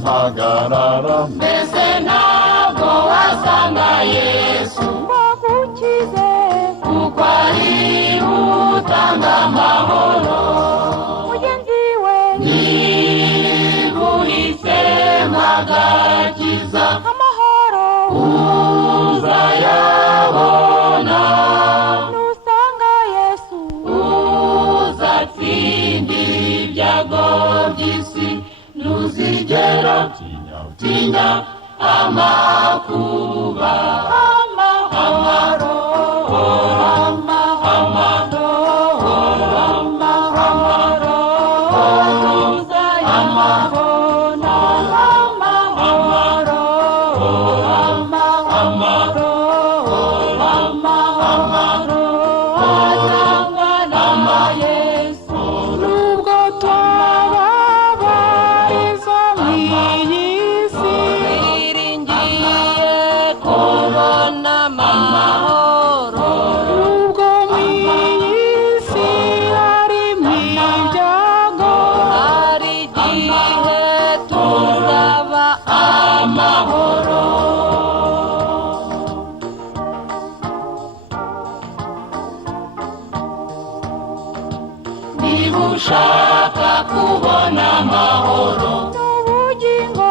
impagarara mbese ntabwo wasanga Yesu bagukize kuko ari utanga amahoro mugenzi we niguhisemo agakiza amahoro uzayabona nusanga Yesu uzatsinda ibyago by'isi ntuzigera utinya amakuba amahoro uzayabona amahoro atangwa na Yesu nubwo twababariza mw'iyi si twiringiye kubona amahoro nubwo mw'iyi si harimo ibyago hari igihe tuzaba amahoro niba ushaka kubona amahoro n'ubugingo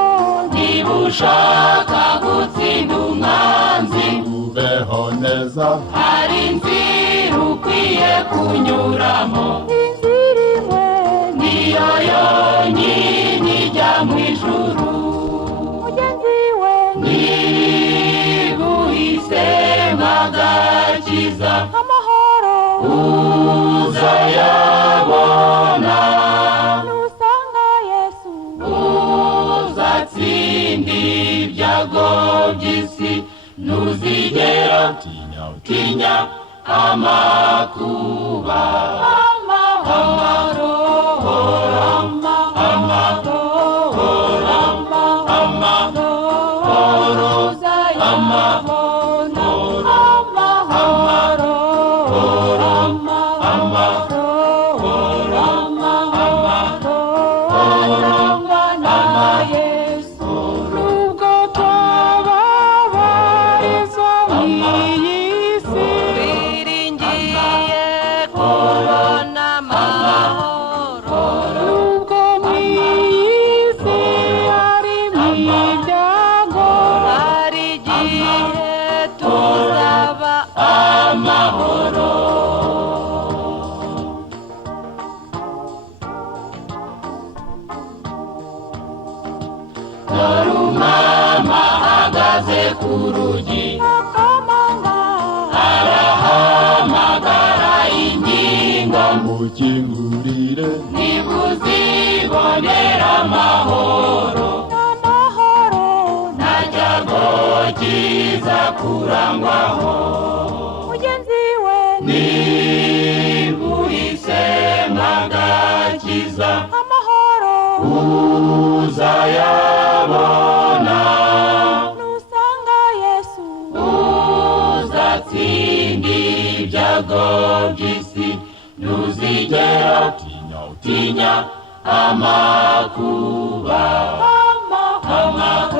niba ushaka gutsinda umwanzi ubeho neza hari inzira ukwiye kunyuramo inzira imwe niyo yonyine ijya mu ijuru mugenzi we niba uhisemo agakiza amahoro uzayabona nusanga Yesu uzatsinda ibyago by'isi ntuzigera utinya amakuba amahoro uzayabona atangwa na Yesu nubwo twababariza mw'iyi si twiringiye kubona amahoro nubwo mw'iyi si harimo ibyago hari igihe tuzaba amahoro dore umwami ahagaze ku rugi akamanga arahamagara ingingo mukingurire niba uzibonera amahoro n'amahoro nta cyago kiza kurangwaho mugenzi we niba uhisemo agakiza amahoro uzayabona nusanga Yesu uzatsinda ibyago by'isi ntuzigera utinya amakuba amahoro